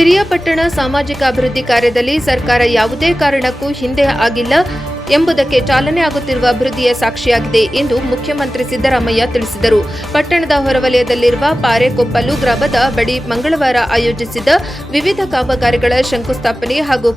ಪಿರಿಯಾಪಟ್ಟಣ ಸಾಮಾಜಿಕ ಅಭಿವೃದ್ಧಿ ಕಾರ್ಯದಲ್ಲಿ ಸರ್ಕಾರ ಯಾವುದೇ ಕಾರಣಕ್ಕೂ ಹಿಂದೆ ಆಗಿಲ್ಲ ಎಂಬುದಕ್ಕೆ ಚಾಲನೆ ಆಗುತ್ತಿರುವ ಅಭಿವೃದ್ಧಿಯ ಸಾಕ್ಷಿಯಾಗಿದೆ ಎಂದು ಮುಖ್ಯಮಂತ್ರಿ ಸಿದ್ದರಾಮಯ್ಯ ತಿಳಿಸಿದರು. ಪಟ್ಟಣದ ಹೊರವಲಯದಲ್ಲಿರುವ ಪಾರೆಕೊಪ್ಪಲು ಗ್ರಾಮದ ಬಳಿ ಮಂಗಳವಾರ ಆಯೋಜಿಸಿದ್ದ ವಿವಿಧ ಕಾಮಗಾರಿಗಳ ಶಂಕುಸ್ಥಾಪನೆ ಹಾಗೂ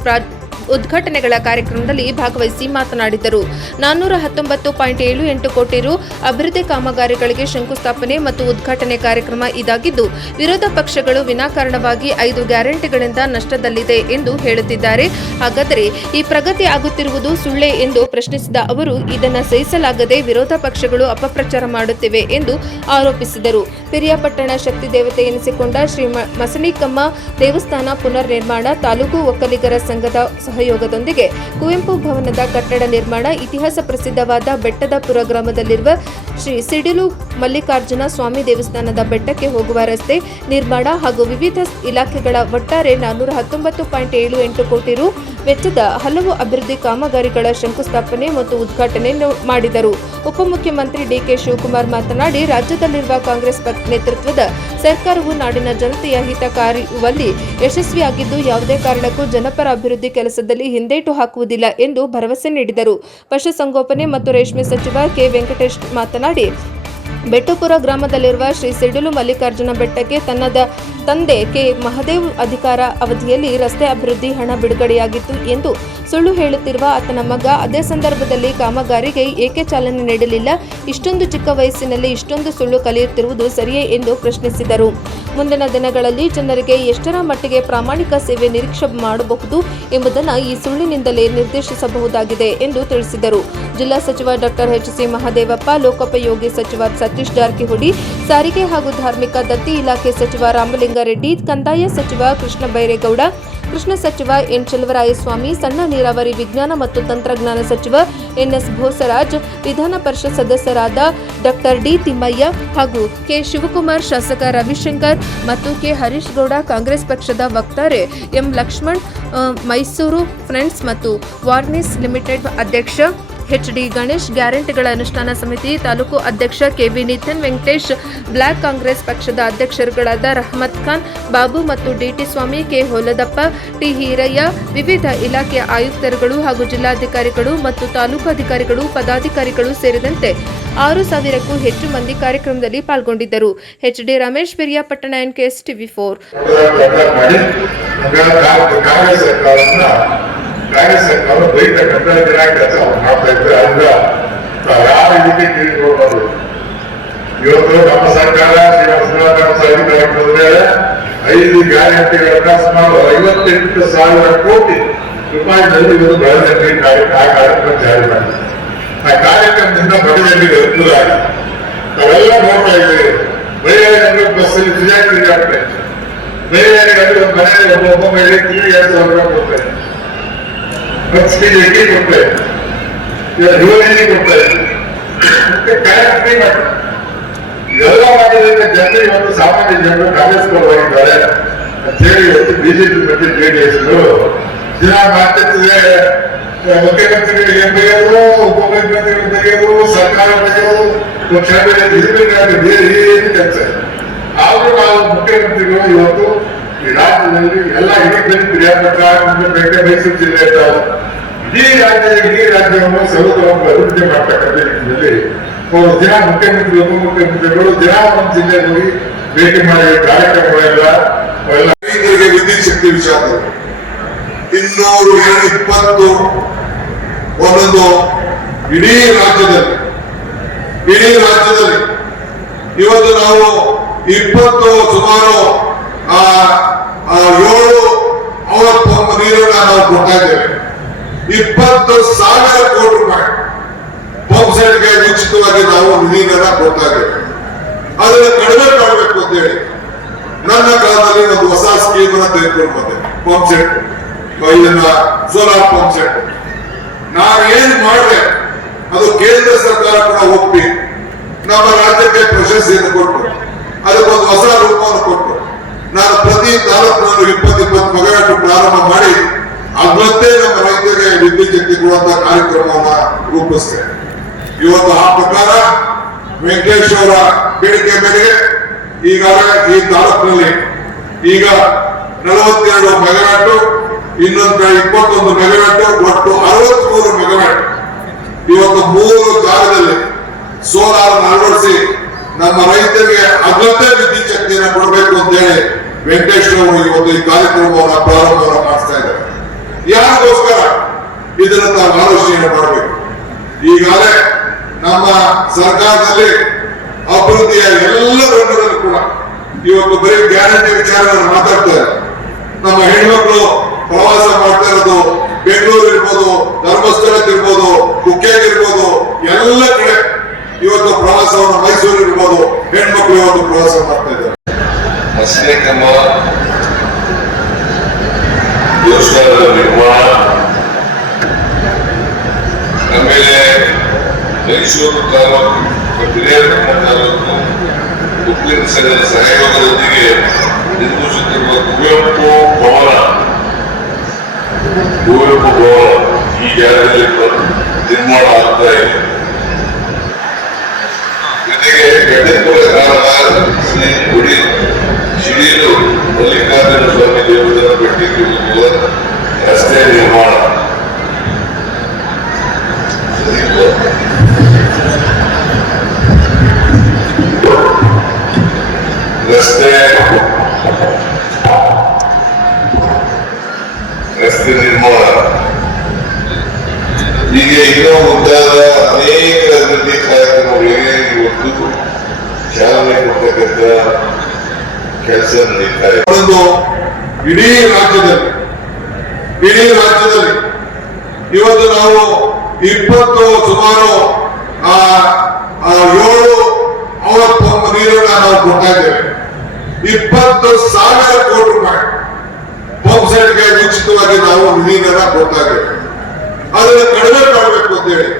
ಉದ್ಘಾಟನೆಗಳ ಕಾರ್ಯಕ್ರಮದಲ್ಲಿ ಭಾಗವಹಿಸಿ ಮಾತನಾಡಿದರು. 419.78 ಕೋಟಿ ರು ಅಭಿವೃದ್ಧಿ ಕಾಮಗಾರಿಗಳಿಗೆ ಶಂಕುಸ್ಥಾಪನೆ ಮತ್ತು ಉದ್ಘಾಟನೆ ಕಾರ್ಯಕ್ರಮ ಇದಾಗಿದ್ದು, ವಿರೋಧ ಪಕ್ಷಗಳು ವಿನಾಕಾರಣವಾಗಿ 5 ಗ್ಯಾರಂಟಿಗಳಿಂದ ನಷ್ಟದಲ್ಲಿದೆ ಎಂದು ಹೇಳುತ್ತಿದ್ದಾರೆ. ಹಾಗಾದರೆ ಈ ಪ್ರಗತಿ ಆಗುತ್ತಿರುವುದು ಸುಳ್ಳೇ ಎಂದು ಪ್ರಶ್ನಿಸಿದ ಅವರು, ಇದನ್ನು ಸಹಿಸಲಾಗದೆ ವಿರೋಧ ಪಕ್ಷಗಳು ಅಪಪ್ರಚಾರ ಮಾಡುತ್ತಿವೆ ಎಂದು ಆರೋಪಿಸಿದರು. ಪಿರಿಯಾಪಟ್ಟಣ ಶಕ್ತಿ ದೇವತೆ ಎನಿಸಿಕೊಂಡ ಶ್ರೀ ಮಸಣಿಕಮ್ಮ ದೇವಸ್ಥಾನ ಪುನರ್ ನಿರ್ಮಾಣ, ತಾಲೂಕು ಒಕ್ಕಲಿಗರ ಸಂಘದ ಸಹಯೋಗದೊಂದಿಗೆ ಕುವೆಂಪು ಭವನದ ಕಟ್ಟಡ ನಿರ್ಮಾಣ, ಇತಿಹಾಸ ಪ್ರಸಿದ್ಧವಾದ ಬೆಟ್ಟದಪುರ ಗ್ರಾಮದಲ್ಲಿರುವ ಶ್ರೀ ಸಿಡಿಲು ಮಲ್ಲಿಕಾರ್ಜುನ ಸ್ವಾಮಿ ದೇವಸ್ಥಾನದ ಬೆಟ್ಟಕ್ಕೆ ಹೋಗುವ ರಸ್ತೆ ನಿರ್ಮಾಣ ಹಾಗೂ ವಿವಿಧ ಇಲಾಖೆಗಳ ಒಟ್ಟಾರೆ 419.78 ಕೋಟಿ ರು ವೆಚ್ಚದ ಹಲವು ಅಭಿವೃದ್ಧಿ ಕಾಮಗಾರಿಗಳ ಶಂಕುಸ್ಥಾಪನೆ ಮತ್ತು ಉದ್ಘಾಟನೆ ಮಾಡಿದರು. ಉಪಮುಖ್ಯಮಂತ್ರಿ ಡಿಕೆ ಶಿವಕುಮಾರ್ ಮಾತನಾಡಿ, ರಾಜ್ಯದಲ್ಲಿರುವ ಕಾಂಗ್ರೆಸ್ ನೇತೃತ್ವದ ಸರ್ಕಾರವು ನಾಡಿನ ಜನತೆಯ ಹಿತ ಕಾಯುವಲ್ಲಿ ಯಶಸ್ವಿಯಾಗಿದ್ದು, ಯಾವುದೇ ಕಾರಣಕ್ಕೂ ಜನಪರ ಅಭಿವೃದ್ಧಿ ಕೆಲಸದಲ್ಲಿ ಹಿಂದೇಟು ಹಾಕುವುದಿಲ್ಲ ಎಂದು ಭರವಸೆ ನೀಡಿದರು. ಪಶುಸಂಗೋಪನೆ ಮತ್ತು ರೇಷ್ಮೆ ಸಚಿವ ಕೆ ವೆಂಕಟೇಶ್ ಮಾತನಾಡಿ, ಬೆಟ್ಟಪುರ ಗ್ರಾಮದಲ್ಲಿರುವ ಶ್ರೀ ಸಿಡಿಲು ಮಲ್ಲಿಕಾರ್ಜುನ ಬೆಟ್ಟಕ್ಕೆ ತಂದೆ ಕೆ ಮಹದೇವ್ ಅಧಿಕಾರ ಅವಧಿಯಲ್ಲಿ ರಸ್ತೆ ಅಭಿವೃದ್ಧಿ ಹಣ ಬಿಡುಗಡೆಯಾಗಿತ್ತು ಎಂದು ಸುಳ್ಳು ಹೇಳುತ್ತಿರುವ ಆತನ ಮಗ ಅದೇ ಸಂದರ್ಭದಲ್ಲಿ ಕಾಮಗಾರಿಗೆ ಏಕೆ ಚಾಲನೆ ನೀಡಲಿಲ್ಲ? ಇಷ್ಟೊಂದು ಚಿಕ್ಕ ವಯಸ್ಸಿನಲ್ಲಿ ಇಷ್ಟೊಂದು ಸುಳ್ಳು ಕಲಿಯುತ್ತಿರುವುದು ಸರಿಯೇ ಎಂದು ಪ್ರಶ್ನಿಸಿದರು. ಮುಂದಿನ ದಿನಗಳಲ್ಲಿ ಜನರಿಗೆ ಎಷ್ಟರ ಮಟ್ಟಿಗೆ ಪ್ರಾಮಾಣಿಕ ಸೇವೆ ನಿರೀಕ್ಷೆ ಮಾಡಬಹುದು ಎಂಬುದನ್ನು ಈ ಸುಳ್ಳಿನಿಂದಲೇ ನಿರ್ದೇಶಿಸಬಹುದಾಗಿದೆ ಎಂದು ತಿಳಿಸಿದರು. ಜಿಲ್ಲಾ ಸಚಿವ ಡಾಕ್ಟರ್ ಎಚ್ ಸಿ ಮಹದೇವಪ್ಪ, ಲೋಕೋಪಯೋಗಿ ಸಚಿವ ಸತೀಶ್ ಜಾರಕಿಹೊಳಿ, ಸಾರಿಗೆ ಹಾಗೂ ಧಾರ್ಮಿಕ ದತ್ತಿ ಇಲಾಖೆ ಸಚಿವ ರಾಮಲಿಂಗಾರೆಡ್ಡಿ, ಕಂದಾಯ ಸಚಿವ ಕೃಷ್ಣ ಬೈರೇಗೌಡ, ಕೃಷಿ ಸಚಿವ ಎನ್ ಚೆಲುವರಾಯಸ್ವಾಮಿ, ಸಣ್ಣ ನೀರಾವರಿ ವಿಜ್ಞಾನ ಮತ್ತು ತಂತ್ರಜ್ಞಾನ ಸಚಿವ ಎನ್ಎಸ್ ಬೋಸರಾಜ್, ವಿಧಾನ ಪರಿಷತ್ ಸದಸ್ಯರಾದ ಡಾಕ್ಟರ್ ಡಿ ತಿಮ್ಮಯ್ಯ ಹಾಗೂ ಕೆ ಶಿವಕುಮಾರ್, ಶಾಸಕ ರವಿಶಂಕರ್ ಮತ್ತು ಕೆ ಹರೀಶ್ ಗೌಡ, ಕಾಂಗ್ರೆಸ್ ಪಕ್ಷದ ವಕ್ತಾರೆ ಎಂ ಲಕ್ಷ್ಮಣ್, ಮೈಸೂರು ಫ್ರೆಂಡ್ಸ್ ಮತ್ತು ವಾರ್ನಿಸ್ ಲಿಮಿಟೆಡ್ ಅಧ್ಯಕ್ಷ ಎಚ್ ಡಿ ಗಣೇಶ್, ಗ್ಯಾರಂಟಿಗಳ ಅನುಷ್ಠಾನ ಸಮಿತಿ ತಾಲೂಕು ಅಧ್ಯಕ್ಷ ಕೆವಿ ನಿತಿನ್, ವೆಂಕಟೇಶ್, ಬ್ಲಾಕ್ ಕಾಂಗ್ರೆಸ್ ಪಕ್ಷದ ಅಧ್ಯಕ್ಷರುಗಳಾದ ರಹಮತ್ ಖಾನ್, ಬಾಬು ಮತ್ತು ಡಿಟಿ ಸ್ವಾಮಿ, ಕೆ ಹೊಲದಪ್ಪ, ಟಿ ಹೀರಯ್ಯ, ವಿವಿಧ ಇಲಾಖೆಯ ಆಯುಕ್ತರುಗಳು ಹಾಗೂ ಜಿಲ್ಲಾಧಿಕಾರಿಗಳು ಮತ್ತು ತಾಲೂಕು ಅಧಿಕಾರಿಗಳು, ಪದಾಧಿಕಾರಿಗಳು ಸೇರಿದಂತೆ 6,000ಕ್ಕೂ ಹೆಚ್ಚು ಮಂದಿ ಕಾರ್ಯಕ್ರಮದಲ್ಲಿ ಪಾಲ್ಗೊಂಡಿದ್ದರು. H D Ramesh, Piriyapatna, NKS TV4. Congress ಸರ್ಕಾರ ಬೈತಕ್ಕಂಥ ಕೆಲಸ ಮಾಡ್ತಾ ಇದ್ದಾರೆ. ಅದ್ರ ಯಾವ ರೀತಿ ತಿಳಿದುಕೊಳ್ಳೋದು? ಇವತ್ತು ನಮ್ಮ ಸರ್ಕಾರ ಕಾರ್ಯಕ್ರಮದಲ್ಲಿ 5 ಗ್ಯಾರಂಟಿಗಳನ್ನ ಸುಮಾರು 58,000 ಕೋಟಿ ರೂಪಾಯಿನಲ್ಲಿ ಇವತ್ತು ಬಡಜನರಿಗೆ ಕಾರ್ಯಕ್ರಮ ಜಾರಿ ಮಾಡಿದೆ. ಆ ಕಾರ್ಯಕ್ರಮದಿಂದ ಬಡಜನರಿಗೆ ಅನುಕೂಲ ಆಗಿದೆ. ನಾವೆಲ್ಲ ನೋಡ್ತಾ ಇದ್ದೇವೆ. ಬೈಯಾರಿಗೆ ಬಸ್ಸಲ್ಲಿ ಫ್ರೀಯಾಗಿ ಆಗ್ತಾ ಇದೆ. ಬೈಯಾರಿಗೆ ಒಂದು ಮನೆಯಲ್ಲಿ ಒಬ್ಬ ಮಹಿಳೆ 2,000 ರೂಪಾಯಿ ಕೊಡ್ತಾರೆ. ಕೊಡ್ತಾರೆ, ಯುವಜನಿಗೆ ಕೊಡ್ತಾರೆ, ಇವೆಲ್ಲ ಮಾಡೋದ್ರಿಂದ ಜನರಿಗೆ ಒಂದು ಸಾಮಾನ್ಯ ಜನರು ಕಾಂಗ್ರೆಸ್ ಪರವಾಗಿದ್ದಾರೆ ಅಂತ ಹೇಳಿ ಇವತ್ತು ಬಿಜೆಪಿ ಮತ್ತು JDS ದಿನ ಮಾತಾಡ್ತಿದ್ರೆ ಮುಖ್ಯಮಂತ್ರಿಗಳಿಗೆ ಬರೆಯೋದು, ಉಪಮುಖ್ಯಮಂತ್ರಿಗಳಿಗೆ ಬರೆಯೋದು, ಸರ್ಕಾರ ಬರೆಯೋದು, ಬೇರೆ ಏನು ಕೆಲಸ. ಆದ್ರೂ ನಾವು ಮುಖ್ಯಮಂತ್ರಿಗಳು ಇವತ್ತು ಈ ರಾಜ್ಯದಲ್ಲಿ ಎಲ್ಲ ಇಡೀ ಪಿರಿಯಾಪಟ್ಟಣ, ಪೇಟೆ, ಮೈಸೂರು ಜಿಲ್ಲೆ ಇರ್ತಾವೆ. ಇಡೀ ರಾಜ್ಯವನ್ನು ಸರ್ವತೋಮುಖ ಅಭಿವೃದ್ಧಿ ಮಾಡ್ತಕ್ಕಂಥ ನಿಟ್ಟಿನಲ್ಲಿ ಅವರು ದಿನ ಮುಖ್ಯಮಂತ್ರಿ, ಉಪಮುಖ್ಯಮಂತ್ರಿಗಳು ದಿನ ಒಂದು ಜಿಲ್ಲೆಗೆ ಹೋಗಿ ಭೇಟಿ ಮಾಡಿ ಕಾರ್ಯಕ್ರಮಗಳೆಲ್ಲ ರೈತರಿಗೆ ವಿದ್ಯುತ್ ಶಕ್ತಿ ವಿಚಾರದಲ್ಲಿ 220 ಒಂದೊಂದು ಇಡೀ ರಾಜ್ಯದಲ್ಲಿ ಇವತ್ತು ನಾವು 20 ಸುಮಾರು 7 ಪಂಪ್ ನೀರನ್ನ ನಾವು ಕೊಡ್ತಾ ಇದ್ದೇವೆ. 20,000 ಕೋಟಿ ರೂಪಾಯಿ ಪಂಪ್ ಸೆಟ್ಗೆ ಉಚಿತವಾಗಿ ನಾವು ನೀರನ್ನ ಕೊಡ್ತಾ ಇದ್ದೇವೆ. ಅದನ್ನ ಕಡಿಮೆ ಮಾಡಬೇಕು ಅಂತ ಹೇಳಿ ನನ್ನ ಕಾಲದಲ್ಲಿ ಒಂದು ಹೊಸ ಸ್ಕೀಮ್ ಅನ್ನ ತೆಗೆದುಕೊಂಡು ಬಂದೆ. ಪಂಪ್ ಸೆಟ್, ಇದನ್ನ ಸೋಲಾರ್ ಪಂಪ್ ಸೆಟ್ ನಾನು ಏನ್ ಮಾಡಿದೆ ಅದು ಕೇಂದ್ರ ಸರ್ಕಾರ ಕೂಡ ಒಪ್ಪಿ ನಮ್ಮ ರಾಜ್ಯಕ್ಕೆ ಪ್ರಶಸ್ತಿಯನ್ನು ಕೊಟ್ಟು ಅದಕ್ಕೊಂದು ಹೊಸ ರೂಪವನ್ನು ಕೊಟ್ಟು ನಾನು ಪ್ರತಿ ತಾಲೂಕಿನಲ್ಲೂ 20 ಮೆಗಾವ್ಯಾಟ್ ಪ್ರಾರಂಭ ಮಾಡಿ ಅದರಂತೆ ನಮ್ಮ ರೈತರಿಗೆ ವಿದ್ಯುತ್ ಶಕ್ತಿ ಕೊಡುವಂತಹ ಕಾರ್ಯಕ್ರಮವನ್ನ ರೂಪಿಸ್ತೇವೆ. ಇವತ್ತು ಆ ಪ್ರಕಾರ ವೆಂಕಟೇಶ್ ಅವರ ಬೇಡಿಕೆ ಮೇರೆಗೆ ಈಗಾಗಲೇ ಈ ತಾಲೂಕಿನಲ್ಲಿ ಈಗ 42 ಮೆಗಾವ್ಯಾಟ್, ಇನ್ನೊಂದು ಕಡೆ 21 ಮೆಗಾವ್ಯಾಟ್, ಒಟ್ಟು 63 ಮೆಗಾವ್ಯಾಟ್. ಇವತ್ತು 3 ಜಾಗದಲ್ಲಿ ಸೋಲಾರ್ ಅಳವಡಿಸಿ ನಮ್ಮ ರೈತರಿಗೆ ಅಗತ್ಯ ವಿದ್ಯುತ್ ಶಕ್ತಿಯನ್ನು ಕೊಡಬೇಕು ಅಂತ ಹೇಳಿ ವೆಂಕಟೇಶ್ ಅವರು ಇವತ್ತು ಈ ಕಾರ್ಯಕ್ರಮವನ್ನು ಪ್ರಾರಂಭವನ್ನು ಮಾಡಿಸ್ತಾ ಇದ್ದಾರೆ. ಯಾರಿಗೋಸ್ಕರ ಇದನ್ನ ನಾವು ಆಲೋಚನೆ ಮಾಡಬೇಕು. ಈಗಾಗಲೇ ನಮ್ಮ ಸರ್ಕಾರದಲ್ಲಿ ಅಭಿವೃದ್ಧಿಯ ಎಲ್ಲ ರಂಗದಲ್ಲೂ ಕೂಡ ಇವತ್ತು ಬರೀ ಗ್ಯಾರಂಟಿ ವಿಚಾರಗಳನ್ನು ಮಾತಾಡ್ತಾರೆ. ನಮ್ಮ ಹೆಣ್ಮಕ್ಳು ಪ್ರವಾಸ ಮಾಡ್ತಾ ಇರೋದು ಬೆಂಗಳೂರು ಇರ್ಬೋದು, ಧರ್ಮಸ್ಥಳ ಇರ್ಬೋದು, ಕುಕ್ಕೆಗೆ ಇರ್ಬೋದು, ಎಲ್ಲ ಕಡೆ ಇವತ್ತು ಪ್ರವಾಸವನ್ನು ಮೈಸೂರು ಇರ್ಬೋದು, ಹೆಣ್ಮಕ್ಳು ಇವತ್ತು ಪ್ರವಾಸ ಮಾಡ್ತಾ ಇದ್ದಾರೆ. ಹಸಿರೆ ಕಂಬ ದೇವಸ್ಥಾನದ ನಿರ್ಮಾಣ, ಆಮೇಲೆ ಮೈಸೂರು ತಾಲೂಕು ಹಿರಿಯರಮ್ಮ ತಾಲೂಕು ಉಪ್ಪಿನ ಸಂಘದ ಸಹಯೋಗದೊಂದಿಗೆ ನಿರ್ಮಿಸುತ್ತಿರುವ ಕುವೆಂಪು ಭವನ ಈ ಜಾಗದಲ್ಲಿ ನಿರ್ಮಾಣ ಆಗ್ತಾ ಇದೆ. ಜೊತೆಗೆ ಗಡ್ಡೆಪುರಗಾರರ ಶ್ರೀ ಗುಡಿ ಶಿಡೀಲು ಮಲ್ಲಿಕಾರ್ಜುನ ಸ್ವಾಮಿ ದೇವಸ್ಥಾನ ಬೆಟ್ಟಕ್ಕೆ ಹೋಗುವ ರಸ್ತೆ ನಿರ್ಮಾಣ, ರಸ್ತೆ ನಿರ್ಮಾಣ, ಹೀಗೆ ಇನ್ನೂ ಮುಂತಾದ ಅನೇಕ ಅಭಿವೃದ್ಧಿ ಕಾರ್ಯಕ್ರಮಗಳಿಗೆ ಇವತ್ತು ಚಾಲನೆ ಕೊಡ್ತಕ್ಕಂಥ ಕೆಲಸ ನಡೀತಾ ಇದೆ. ಒಂದು ಇಡೀ ರಾಜ್ಯದಲ್ಲಿ ಇವತ್ತು ನಾವು 20 ಸುಮಾರು 7 ಪಂಪ್ ನೀರನ್ನ ನಾವು ಕೊಡ್ತಾ ಇದ್ದೇವೆ. 20,000 ಕೋಟಿ ರೂಪಾಯಿ ಪಂಪ್ ಸೆಟ್ಗೆ ಉಚಿತವಾಗಿ ನಾವು ನೀರನ್ನ ಕೊಡ್ತಾ ಇದ್ದೇವೆ. ಅದನ್ನ ಕಡಿಮೆ ಮಾಡಬೇಕು ಅಂತ ಹೇಳಿ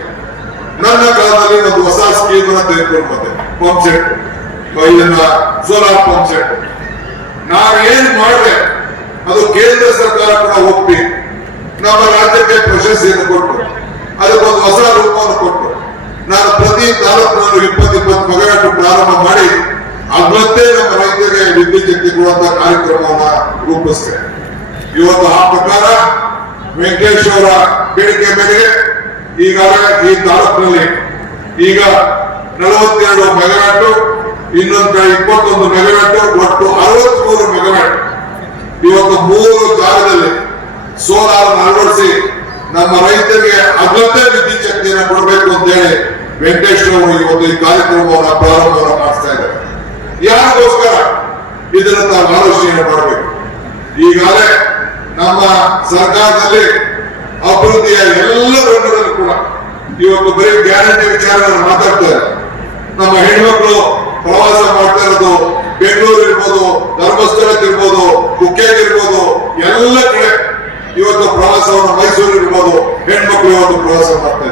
ನನ್ನ ಕಾಲದಲ್ಲಿ ಒಂದು ಹೊಸ ಸ್ಕೀಮ್ ಅನ್ನ ತೆಗೆದುಕೊಂಡು ಬಂದೆ. ಪಂಪ್ ಸೆಟ್, ಇದನ್ನ ಸೋಲಾರ್ ಪಂಪ್ ಸೆಟ್ ನಾವೇನ್ ಮಾಡಿದೆ ಅದು ಕೇಂದ್ರ ಸರ್ಕಾರ ಕೂಡ ಒಪ್ಪಿ ನಮ್ಮ ರಾಜ್ಯಕ್ಕೆ ಪ್ರಶಸ್ತಿಯನ್ನು ಕೊಟ್ಟು ಅದಕ್ಕೊಂದು ಹೊಸ ರೂಪವನ್ನು ಕೊಟ್ಟು ನಾನು ಪ್ರತಿ ತಾಲೂಕಿನಲ್ಲೂ 20 ಮೆಗಾವ್ಯಾಟ್ ಪ್ರಾರಂಭ ಮಾಡಿ ಅಗ್ಲತ್ತೇ ನಮ್ಮ ರೈತರಿಗೆ ವಿದ್ಯುತ್ ಶಕ್ತಿ ಕೊಡುವಂತ ಕಾರ್ಯಕ್ರಮವನ್ನ ರೂಪಿಸ್ತೇವೆ. ಇವತ್ತು ಆ ಪ್ರಕಾರ ವೆಂಕಟೇಶ್ ಅವರ ಬೇಡಿಕೆ ಮೇರೆಗೆ ಈಗಾಗಲೇ ಈ ತಾಲೂಕಿನಲ್ಲಿ ಈಗ 42 ಮೆಗಾವ್ಯಾಟ್, ಇನ್ನೊಂದು ಕಡೆ 21 ಮೆಗಾವ್ಯಾಟ್, ಒಟ್ಟು 63 ಮೆಗಾವ್ಯಾಟ್. ಇವತ್ತು 3 ಜಾಗದಲ್ಲಿ ಸೋಲಾರ್ ಅಳವಡಿಸಿ ನಮ್ಮ ರೈತರಿಗೆ ಅಗತ್ಯ ವಿದ್ಯುತ್ ಶಕ್ತಿಯನ್ನು ಕೊಡಬೇಕು ಅಂತ ಹೇಳಿ ವೆಂಕಟೇಶ್ ಅವರು ಇವತ್ತು ಈ ಕಾರ್ಯಕ್ರಮವನ್ನು ಪ್ರಾರಂಭವನ್ನು ಮಾಡಿಸ್ತಾ ಇದ್ದಾರೆ. ಯಾರಿಗೋಸ್ಕರ ಇದನ್ನ ನಾವು ಆಲೋಚನೆ ಮಾಡಬೇಕು. ಈಗಾಗಲೇ ನಮ್ಮ ಸರ್ಕಾರದಲ್ಲಿ ಅಭಿವೃದ್ಧಿಯ ಎಲ್ಲ ರಂಗದಲ್ಲೂ ಕೂಡ ಇವತ್ತು ಬರೀ ಗ್ಯಾರಂಟಿ ವಿಚಾರಗಳನ್ನು ಮಾತಾಡ್ತಾರೆ. ನಮ್ಮ ಹೆಣ್ಮಕ್ಳು ಪ್ರವಾಸ ಮಾಡ್ತಾ ಇರೋದು ಬೆಂಗಳೂರು ಇರ್ಬೋದು, ಧರ್ಮಸ್ಥಳ ಇರ್ಬೋದು, ಕುಕ್ಕೆಗೆ ಇರ್ಬೋದು, ಎಲ್ಲ ಕಡೆ ಇವತ್ತು ಪ್ರವಾಸವನ್ನು ಮೈಸೂರು ಇರ್ಬೋದು, ಹೆಣ್ಮಕ್ಳು ಇವತ್ತು ಪ್ರವಾಸ ಮಾಡ್ತಾ ಇದ್ದಾರೆ.